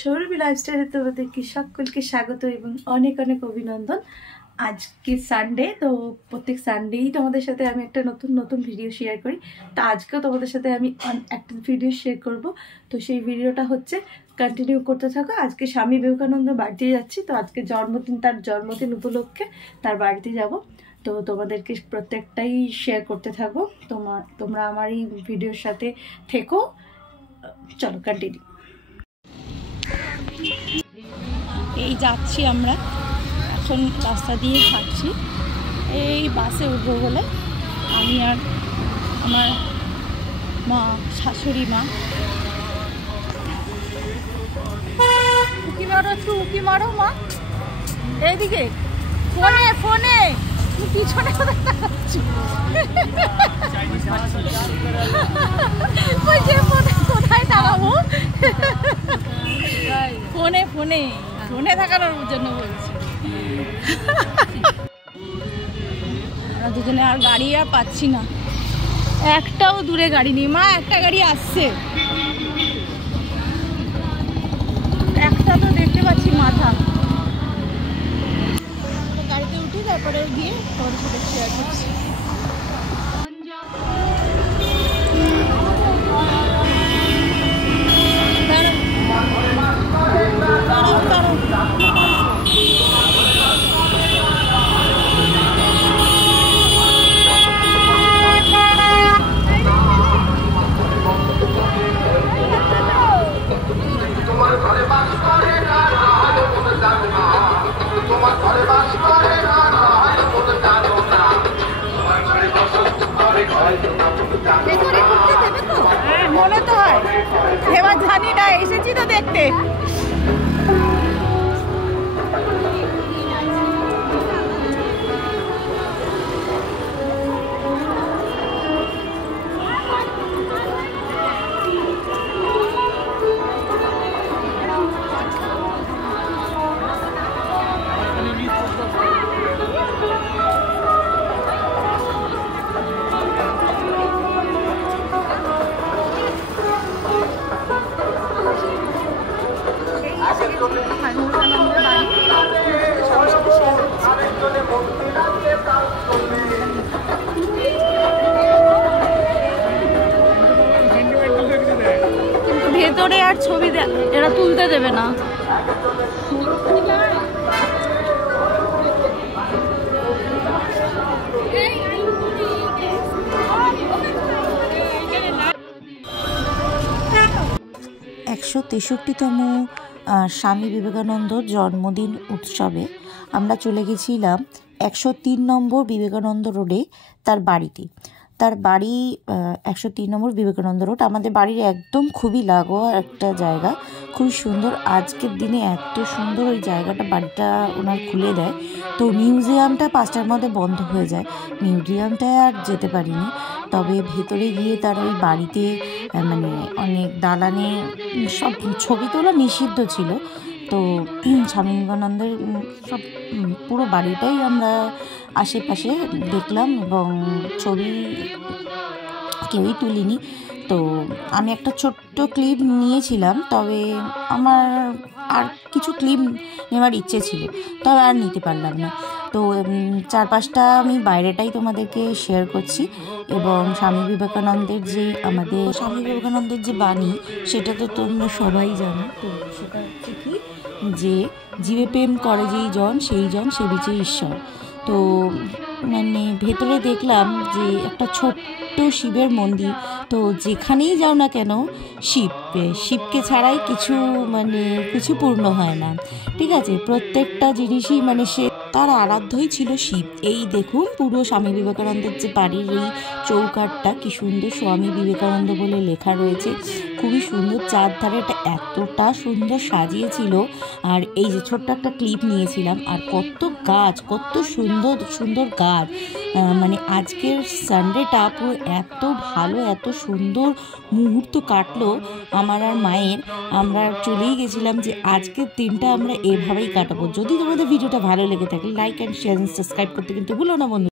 সৌরভী লাইফস্টাইলে তোমাদেরকে সকলকে স্বাগত এবং অনেক অনেক অভিনন্দন। আজকে সানডে, তো প্রত্যেক সানডেই তোমাদের সাথে আমি একটা নতুন ভিডিও শেয়ার করি। তো আজকেও তোমাদের সাথে আমি একটা ভিডিও শেয়ার করব। তো সেই ভিডিওটা হচ্ছে কন্টিনিউ করতে থাকো। আজকে স্বামী বিবেকানন্দ বাড়িতে যাচ্ছি, তো আজকে জন্মদিন, তার জন্মদিন উপলক্ষে তার বাড়িতে যাব। তো তোমাদেরকে প্রত্যেকটাই শেয়ার করতে থাকবো। তোমরা আমার এই ভিডিওর সাথে থেকো। চলো কন্টিনিউ। এই যাচ্ছি আমরা, এখন রাস্তা দিয়ে হাঁটছি। এই বাসে উঠবো বলে আমি আর আমার মা, শাশুড়ি মা। উকি মারো, একটু উকি মারো মা। এইদিকে ফোনে ফোনে পিছনে কোথায় দাঁড়াবো? ফোনে ফোনে ফোনে থাকানোর জন্য বলছি। আমরা দুজনে আর গাড়ি আর পাচ্ছি না, একটাও দূরে গাড়ি নেই। মা, একটা গাড়ি আসছে, একটা তো দেখতে পাচ্ছি মাথা। গাড়িতে উঠি, তারপরে গিয়ে তোমাদের সাথে শেয়ার করছি। মনে তো হয়, এবার জানি না, এসেছি তো দেখতে। ভেতরে আর ছবি এরা তুলতে দেবে না। তম স্বামী বিবেকানন্দ জন্মদিন উৎসবে আমরা চলে গেছিলাম 103 নম্বর বিবেকানন্দ রোডে তার বাড়িতে। তার বাড়ি 103 নম্বর বিবেকানন্দ রোড। আমাদের বাড়ির একদম খুবই লাগোয়া একটা জায়গা, খুবই সুন্দর। আজকের দিনে এত সুন্দর ওই জায়গাটা, বাড়িটা ওনার খুলে দেয়। তো মিউজিয়ামটা 5টার মধ্যে বন্ধ হয়ে যায়, মিউজিয়ামটায় আর যেতে পারিনি। তবে ভেতরে গিয়ে তার ওই বাড়িতে মানে অনেক দালানে সব ছবি তোলা নিষিদ্ধ ছিল। তো স্বামী বিবেকানন্দের সব পুরো বাড়িটাই আমরা আশেপাশে দেখলাম এবং ছবি কেউই তুলিনি। তো আমি একটা ছোট্ট ক্লিপ নিয়েছিলাম, তবে আমার আর কিছু ক্লিপ নেওয়ার ইচ্ছে ছিল, তবে আর নিতে পারলাম না। তো চারপাশটা আমি বাইরেটাই তোমাদেরকে শেয়ার করছি। এবং স্বামী বিবেকানন্দের যে বাণী, সেটা তো তোমরা সবাই জানো। তো সেটা হচ্ছে কি, যে জীবে প্রেম করে যেই জন, সেই জন সেবিছে ঈশ্বর। তো মানে ভেতরে দেখলাম যে একটা ছোট্ট শিবের মন্দির। তো যেখানেই যাও না কেন, শিবকে ছাড়াই কিছু পূর্ণ হয় না। ঠিক আছে, প্রত্যেকটা জিনিসই সে তার আরাধ্যই ছিল শিব। এই দেখুন পুরো স্বামী বিবেকানন্দের যে বাড়ির এই চৌকাঠটা কি সুন্দর, স্বামী বিবেকানন্দ বলে লেখা রয়েছে, খুবই সুন্দর। চারধারে এটা এতটা সুন্দর সাজিয়েছিল। আর এই যে ছোট্ট একটা ক্লিপ নিয়েছিলাম, আর কত গাছ, কত সুন্দর সুন্দর গাছ। আজকের সানডেটা পুরো এত ভালো, এত সুন্দর মুহূর্ত কাটলো আমার আর মায়ের। আমরা চলেই গেছিলাম যে আজকের দিনটা আমরা এভাবেই কাটাবো। যদি তোমাদের ভিডিওটা ভালো লেগে থাকে, like and share and subscribe করতে কিন্তু ভুলো না বন্ধু।